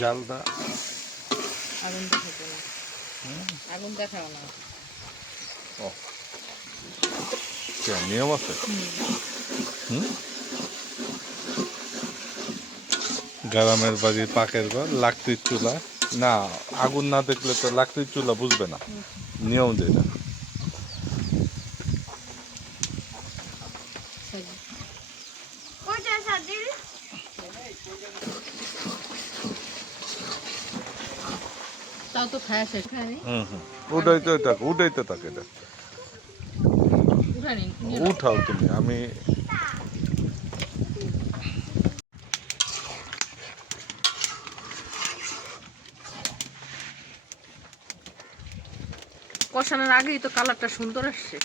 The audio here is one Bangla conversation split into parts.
জালটা আগুন দেখাবো না, আগুন দেখাও না। ও নিয়ম আছে। গ্রামের বাড়ির পাকের ঘর, লাকড়ির চুলা। না, আগুন না দেখলে তো লাকড়ির চুলা বুঝবে না নিয়ম যেটা। তাও তো খায় শেষ খায়নি। উঠাইতে থাকে এটা। উঠানি উঠাও তুমি, আমি কষানোর আগেই তো কালারটা সুন্দর আসছে।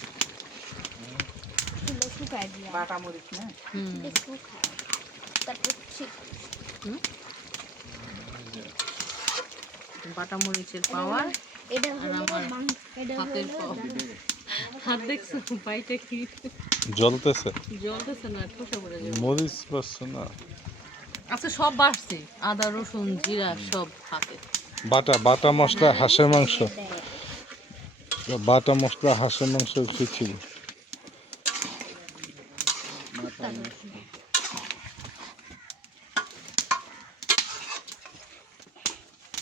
বাটা মরিচ না, বাটা মরিচের পাওয়ার আর আমার হাতের পাওয়ার। হাত দেখছো পাইটা কি জ্বলতেছে। জ্বলতেছে না, ঠোসা পড়ে যাবে। মরিচ পাচ্ছ না। আচ্ছা সব বাড়ছে, আদা রসুন জিরা সব হাতে। বাটা মশলা হাঁসের মাংস, বাটা মশলা হাঁসের মাংস খিচুড়ি।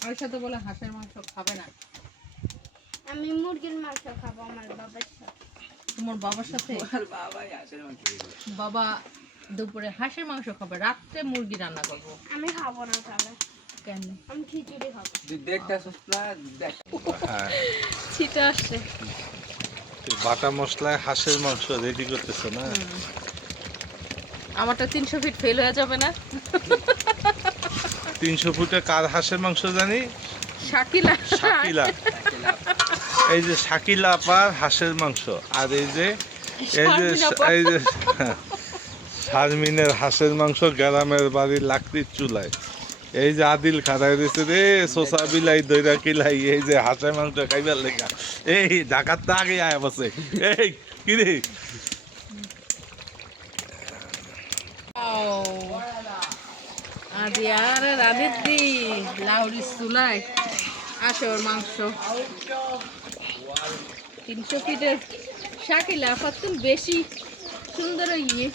ওর সাথে বলে হাঁসের মাংস খাবে না। আমি মুরগির মাংস খাবো আমার বাবার সাথে। তোমার বাবার সাথে? বাবা দুপুরে হাঁসের মাংস খাবে, রাত্রে মুরগি রান্না করবো। আমি খাবো না তাহলে। কেন? আমি খিচুড়ি খাবো। হ্যাঁ, ছিটা আসছে। বাটা মশলায় হাঁসের মাংস রেডি করতেছে না। আমারটা 300 ফিট ফেল হয়ে যাবে না? 300 ফুটে কার হাঁসের মাংস জানি? শাকিলা। শাকিলা। এই যে শাকিলা আপার হাঁসের মাংস, আর এই যে শারমিনের হাঁসের মাংস গ্রামের বাড়ির লাকড়ির চুলায়। এই যে আদিল খাড়াই রয়েছে রে, সোসা বিলাই দইরা কিলাই, এই যে হাঁসের মাংস খাইবার লেগা। এই ঢাকার তো আগে আয়া বসে। এই কি রে? আদি আর রাধের দি লাউরি চুলায় আসে ওর মাংস। 300 ফিটের শাকিলা কত বেশি সুন্দর ইয়ে।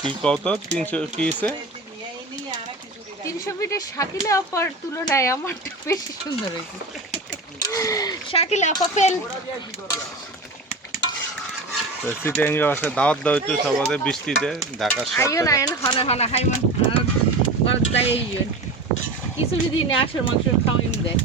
কি কত 300 কি হইছে? 300 ফিটের শাকিলা আপার তুলনায় আমারটা বেশি সুন্দর হয়েছে। শাকিলা আপা ফেল। সিটিং আছে দাওয়াত দাও একটু সবাই বৃষ্টিতে ঢাকার আইও না সাথে। এন হনে হনে হাইমান আর তাই ইয়ে খিচুড়ি দিনে আসর মাংস খাওয়াইম দেয়।